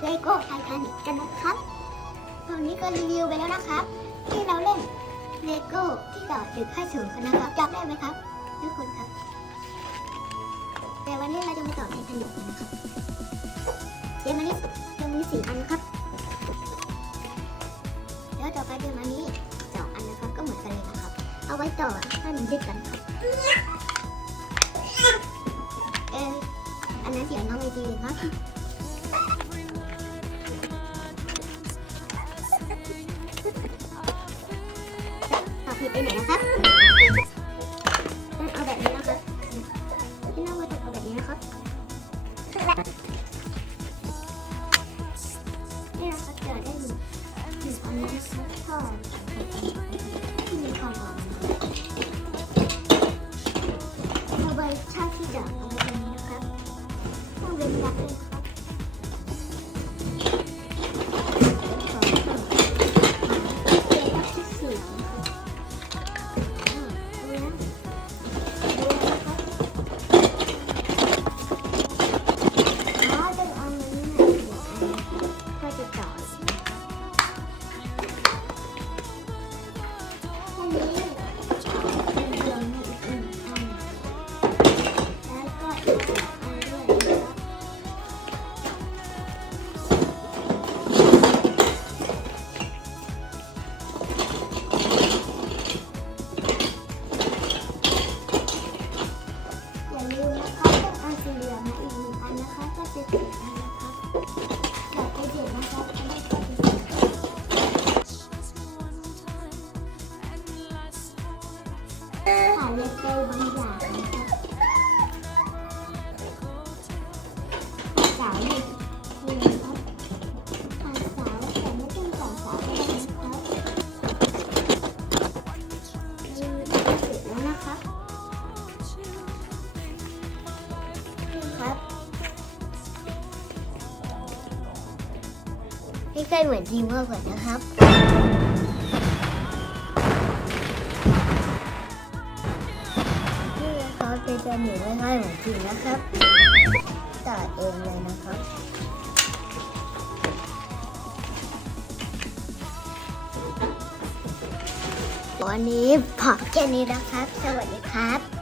เลโก้ไททานิกกันนะครับตอนนี้ก็รีวิวไปแล้วนะครับ ที่เราเล่นเลโก้ที่ต่อตึกให้สูงกันนะครับจำได้ไหมครับทุกคนครับ แต่วันนี้เราจะมาต่อไททานิกนะครับเกมอันนี้จะมีสี่อันครับแล้วต่อไปเกมอันนี้สองอันนะครับก็เหมือนกันเลยนะครับ เอาไว้ต่อให้มันยึดกันครับเอออันนั้นเสียงน้องไอจีครับ ตอบผิดไปไหนนะครับต้องเอาแบบนี้นะครับพี่น้องมาต้องเอาแบบนี้นะครับนี่นะครับจะได้หนึ่งอันนี้นะครับทอดที่มีความหอมเอาใบชาที่ดับเอาไว้นี้นะครับต้องเว้นวักด้วยนะ ขาดเลเซลบางอย่างนะครับสาวนี่นี่นะครับหาสาวแต่ไม่ต้องสาวสาวก็ได้นะครับนี่เสร็จแล้วนะครับนี่ครับให้ใกล้เหมือนจริงมากกว่านะครับ จะหนีไม่ค่ายเหมือนจริงนะครับตัดเองเลยนะครับวันนี้พอแค่นี้นะครับ สวัสดีครับ